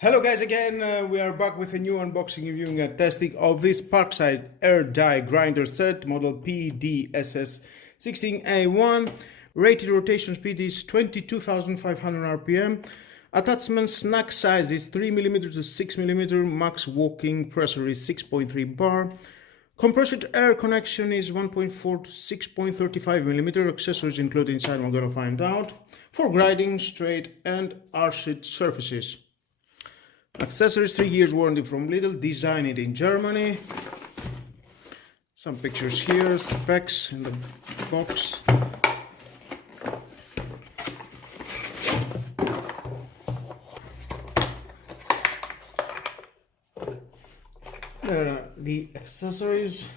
Hello guys again, we are back with a new unboxing, reviewing and testing of this Parkside air die grinder set, model PDSS 16A1. Rated rotation speed is 22,500 RPM. Attachment snack size is 3mm to 6mm. Max working pressure is 6.3 bar. Compressed air connection is 1.4 to 6.35mm. Accessories included inside, we're gonna find out. For grinding, straight and arched surfaces. Accessories, 3 years warranty from Lidl, designed in Germany. Some pictures here, specs in the box. There are the accessories.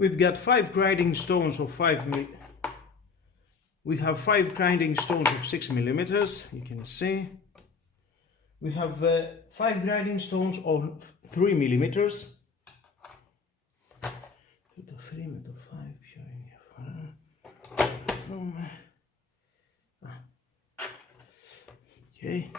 We've got 5 grinding stones of 5mm. We have 5 grinding stones of 6mm. You can see. We have 5 grinding stones of 3mm. To the 3 to 5. Okay.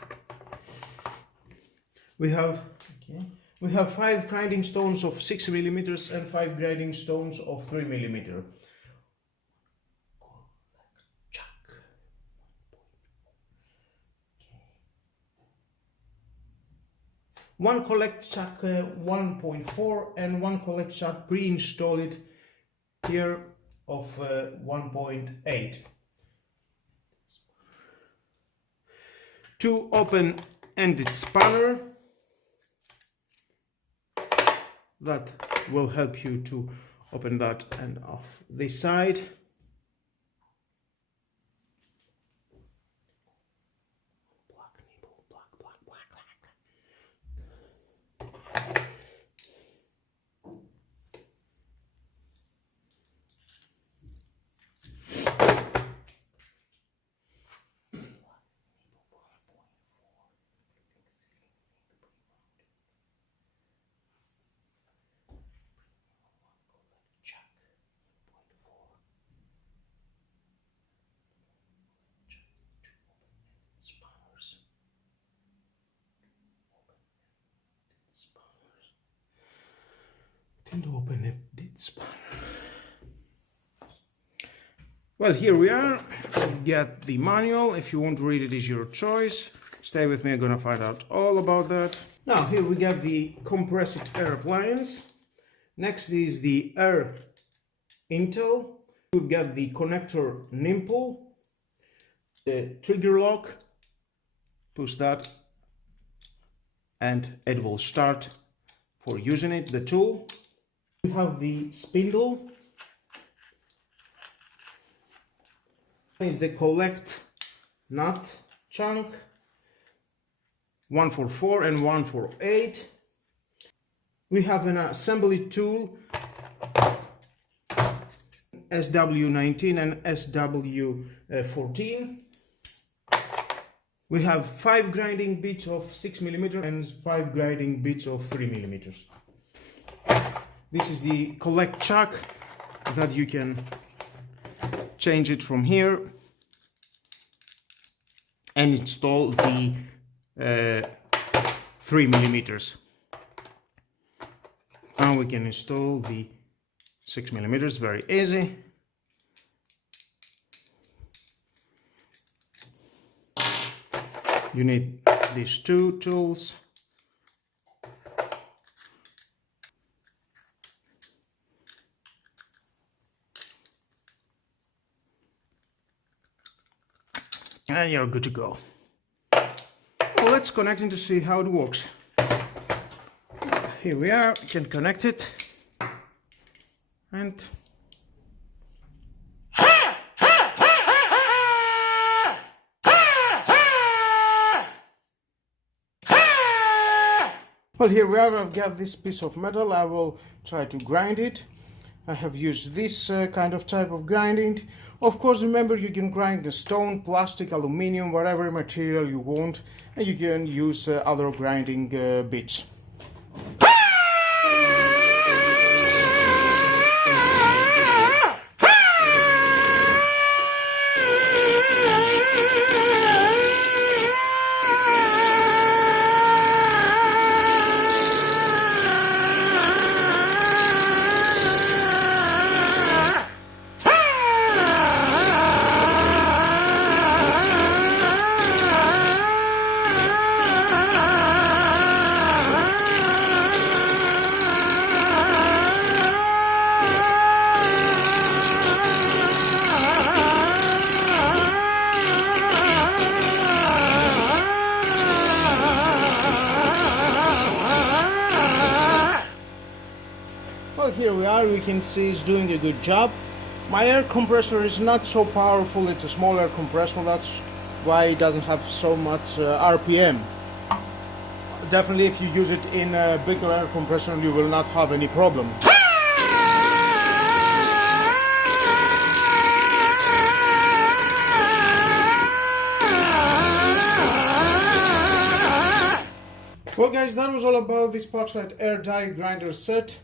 We have 5 grinding stones of 6mm and 5 grinding stones of 3mm. One collect chuck 1.4 and one collect chuck pre-installed here of 1.8. 2 open-ended spanner. That will help you to open that and off this side. Can open it, spanner. Well, here we are. Get the manual. If you want to read it, is your choice. Stay with me, I'm gonna find out all about that. Now here we got the compressed air appliance. Next is the air intel. We've got the connector nipple, the trigger lock. Push that and it will start for using it, the tool. We have the spindle. Is the collect nut chunk, 1 for 4 and 1 for 8. We have an assembly tool, SW19 and SW14. We have 5 grinding bits of 6mm and 5 grinding bits of 3mm. This is the collect chuck that you can change it from here and install the 3mm. Now we can install the 6mm, very easy. You need these 2 tools. And you're good to go. Well, let's connect it to see how it works. Here we are, we can connect it. and well, here we are. I've got this piece of metal. I will try to grind it. I have used this kind of type of grinding. Of course, remember, you can grind the stone, plastic, aluminium, whatever material you want, and you can use other grinding bits. Well, here we are. We can see it's doing a good job. My air compressor is not so powerful. It's a small air compressor. That's why it doesn't have so much RPM. Definitely, if you use it in a bigger air compressor, you will not have any problem. Well guys, that was all about this Parkside air die grinder set.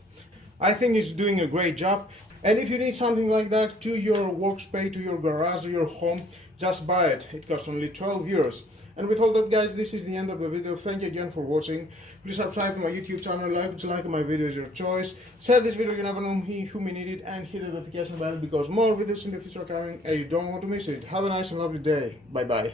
I think it's doing a great job, and if you need something like that to your workspace, to your garage, or your home, just buy it. It costs only 12 euros. And with all that guys, this is the end of the video. Thank you again for watching. Please subscribe to my YouTube channel, like my video is your choice. Share this video, you never know who may need it, and hit the notification bell because more videos in the future are coming and you don't want to miss it. Have a nice and lovely day. Bye bye.